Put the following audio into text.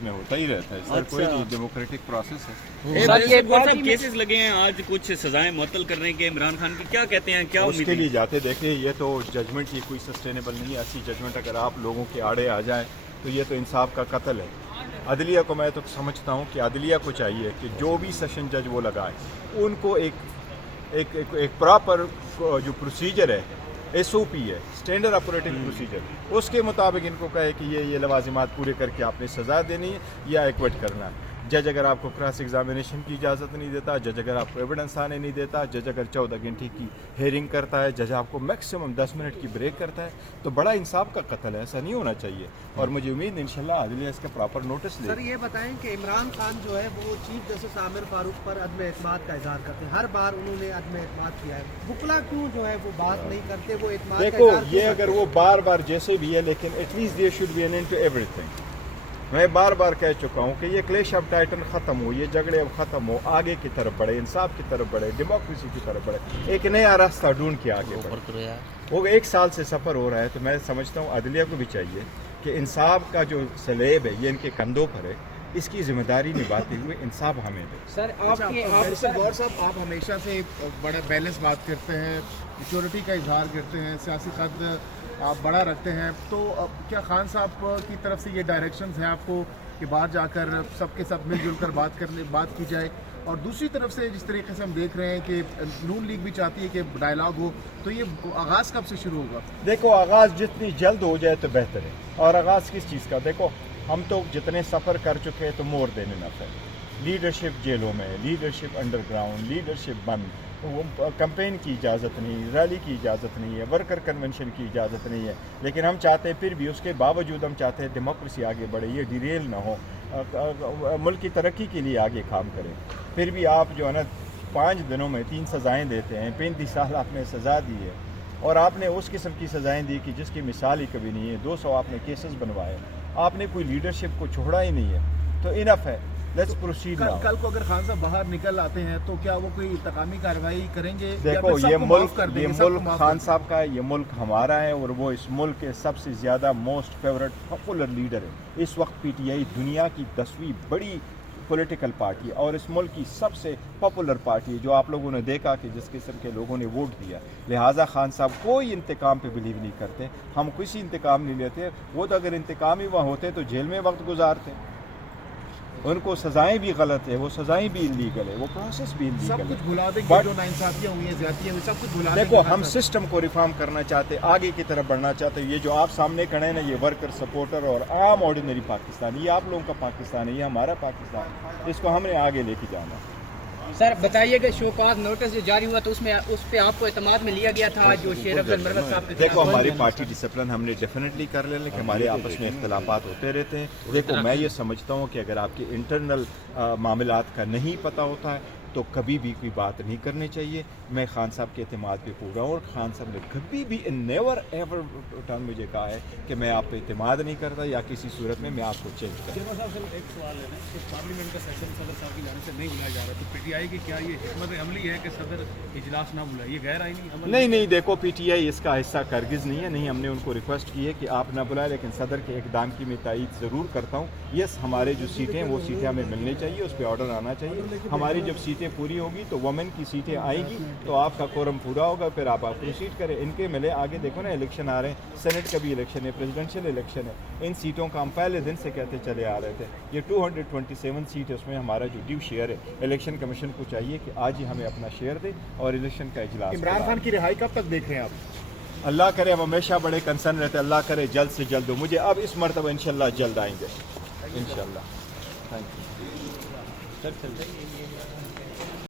में होता ही रहता है सर, कोई नहीं, डेमोक्रेटिक प्रोसेस है। सर ये सब केसेस लगे हैं आज कुछ सजाएं मुअत्तल करने के, इमरान खान की क्या कहते हैं, क्या उसके लिए जाते देखिए, ये तो जजमेंट ही कोई सस्टेनेबल नहीं है। ऐसी जजमेंट अगर आप लोगों के आड़े आ जाए तो ये तो इंसाफ का कत्ल है। अदलिया को मैं तो समझता हूँ कि अदलिया को चाहिए कि जो भी सेशन जज वो लगाए उनको एक प्रॉपर जो प्रोसीजर है, SOP है, स्टैंडर्ड ऑपरेटिंग प्रोसीजर, उसके मुताबिक इनको कहे कि ये लवाजिमात पूरे करके आपने सज़ा देनी है या एक्विट करना है। जज अगर आपको क्रॉस एग्जामिनेशन की इजाज़त नहीं देता, जज अगर आपको एविडेंस आने नहीं देता, जज अगर 14 घंटे की हेयरिंग करता है, जज आपको मैक्सिमम 10 मिनट की ब्रेक करता है, तो बड़ा इंसाफ का कत्ल है, ऐसा नहीं होना चाहिए। और मुझे उम्मीद है इंशाल्लाह अदलिया इसका प्रॉपर नोटिस ले। सर ये बताएं कि इमरान खान जो है वो चीफ जस्टिस आमिर फारूक पर अदम एतमाद का इजहार करते हैं, हर बार उन्होंने अदम एतमाद किया है, बुकला क्यों जो है वो बात नहीं करते, वो एतमाद देखो ये अगर वो बार बार जैसे भी है, लेकिन at least there should be an end to everything. मैं बार बार कह चुका हूँ कि ये क्लेश ऑफ टाइटन ख़त्म हो, ये झगड़े अब ख़त्म हो, आगे की तरफ बढ़े, इंसाफ की तरफ बढ़े, डेमोक्रेसी की तरफ बढ़े, एक नया रास्ता ढूंढ के आगे बढ़े। वो 1 साल से सफ़र हो रहा है, तो मैं समझता हूँ अदलिया को भी चाहिए कि इंसाफ का जो सलेब है ये इनके कंधों पर है, इसकी जिम्मेदारी निभाते हुए इंसाफ हमें दे। सर गौर साहब आप हमेशा से बड़ा बैलेंस बात करते हैं, मैच्योरिटी का इजहार करते हैं, सियासी कद आप बड़ा रखते हैं, तो क्या खान साहब की तरफ से ये डायरेक्शंस हैं आपको कि बाहर जाकर सबके सब मिलजुल कर बात की जाए, और दूसरी तरफ से जिस तरीके से हम देख रहे हैं कि नून लीग भी चाहती है कि डायलॉग हो, तो ये आगाज़ कब से शुरू होगा? देखो आगाज़ जितनी जल्द हो जाए तो बेहतर है। और आगाज़ किस चीज़ का? देखो हम तो जितने सफ़र कर चुके हैं तो मोर देन इनफ है। लीडरशिप जेलों में, लीडरशिप अंडरग्राउंड, लीडरशिप बंद, कैंपेन की इजाज़त नहीं, रैली की इजाज़त नहीं है, वर्कर कन्वेंशन की इजाज़त नहीं है, लेकिन हम चाहते हैं फिर भी उसके बावजूद हम चाहते हैं डेमोक्रेसी आगे बढ़े, ये डिरेल ना हो, मुल्क की तरक्की के लिए आगे काम करें। फिर भी आप जो है ना 5 दिनों में 3 सज़ाएँ देते हैं, 35 साल आपने सज़ा दी है और आपने उस किस्म की सज़ाएँ दी कि जिसकी मिसाल ही कभी नहीं है। 200 आपने केसेस बनवाए, आपने कोई लीडरशिप को छोड़ा ही नहीं है, तो इनफ है, लेट्स प्रोसीड। कल को अगर खान साहब बाहर निकल आते हैं तो क्या वो कोई इंतकामी कार्रवाई करेंगे? देखो ये मुल्क खान साहब का है, ये मुल्क हमारा है और वो इस मुल्क के सबसे ज़्यादा मोस्ट फेवरेट पॉपुलर लीडर है। इस वक्त PTI दुनिया की 10वीं बड़ी पॉलिटिकल पार्टी है और इस मुल्क की सबसे पॉपुलर पार्टी है, जो आप लोगों ने देखा कि जिस किस्म के लोगों ने वोट दिया। लिहाजा खान साहब कोई इंतकाम पे बिलीव नहीं करते, हम किसी इंतकाम नहीं लेते। वो तो अगर इंतकाम ही वहाँ होते तो जेल में वक्त गुजारते। उनको सजाएं भी गलत है, वो सजाएं भी इलीगल है, वो प्रोसेस भी इलीगल है। सब कुछ भुला देंगे, जो नाइंसाफियां हुई हैं, ज़्यादतियां हुई, सब कुछ भुला देंगे। देखो हम सिस्टम को रिफॉर्म करना चाहते, आगे की तरफ बढ़ना चाहते। ये जो आप सामने खड़े हैं ना, ये वर्कर सपोर्टर और आम ऑर्डिनरी पाकिस्तान, ये आप लोगों का पाकिस्तान है, ये हमारा पाकिस्तान है, इसको हमने आगे लेके जाना। सर बताइए कि शोकॉज नोटिस जो जारी हुआ तो उसमें उस पे आपको एतमाद में लिया गया था जो शेर अफजल मरवत साहब के? देखो हमारी पार्टी डिसिप्लिन हमने डेफिनेटली कर लेना, लेकिन हमारे आपस में इख्तलाफात होते रहते हैं। देखो मैं ये समझता हूँ कि अगर आपके इंटरनल मामलात का नहीं पता होता है तो कभी भी कोई बात नहीं करनी चाहिए। मैं खान साहब के एतमाद पे पूरा हूँ और खान साहब ने कभी भी नेवर एवर टाइम मुझे कहा है कि मैं आप पे एतमाद नहीं करता या किसी सूरत में मैं आपको चेंज करता। एक सवाल है ना कि पार्लियामेंट का सेशन सदर साहब की जाने से नहीं बुलाया जा रहा, तो PTI की क्या ये हिकमत अमली है कि सदर इजलास ना बुलाए? ये गैर आईनी अमल नहीं, देखो PTI इसका हिस्सा करगिज नहीं है। नहीं, हमने उनको रिक्वेस्ट की है कि आप ना बुलाएं, लेकिन सदर के इकदाम की मैं तायीद ज़रूर करता हूँ। यस, हमारे जो सीटें हैं वो सीटें हमें मिलनी चाहिए, उस पर ऑर्डर आना चाहिए। हमारी जब सीटें पूरी होगी तो वुमेन की सीटें आएगी तो आपका कोरम पूरा होगा, फिर आप प्रोसीड करें। इनके मिले आगे देखो ना, इलेक्शन आ रहे हैं, सेनेट का भी इलेक्शन है, प्रेसिडेंशियल इलेक्शन है। इन सीटों का हम पहले दिन से कहते चले आ रहे थे। ये 227 सीट है, उसमें हमारा जो ड्यू शेयर है, इलेक्शन कमीशन को चाहिए कि आज ही हमें अपना शेयर दे और इलेक्शन का इजलास। इमरान खान की रिहाई कब तक देख रहे हैं आप? अल्लाह करे, हम हमेशा बड़े कंसर्न रहते हैं, अल्लाह करे जल्द से जल्द हो। मुझे अब इस मरतबा इंशाल्लाह जल्द आएंगे इंशाल्लाह। Thank you.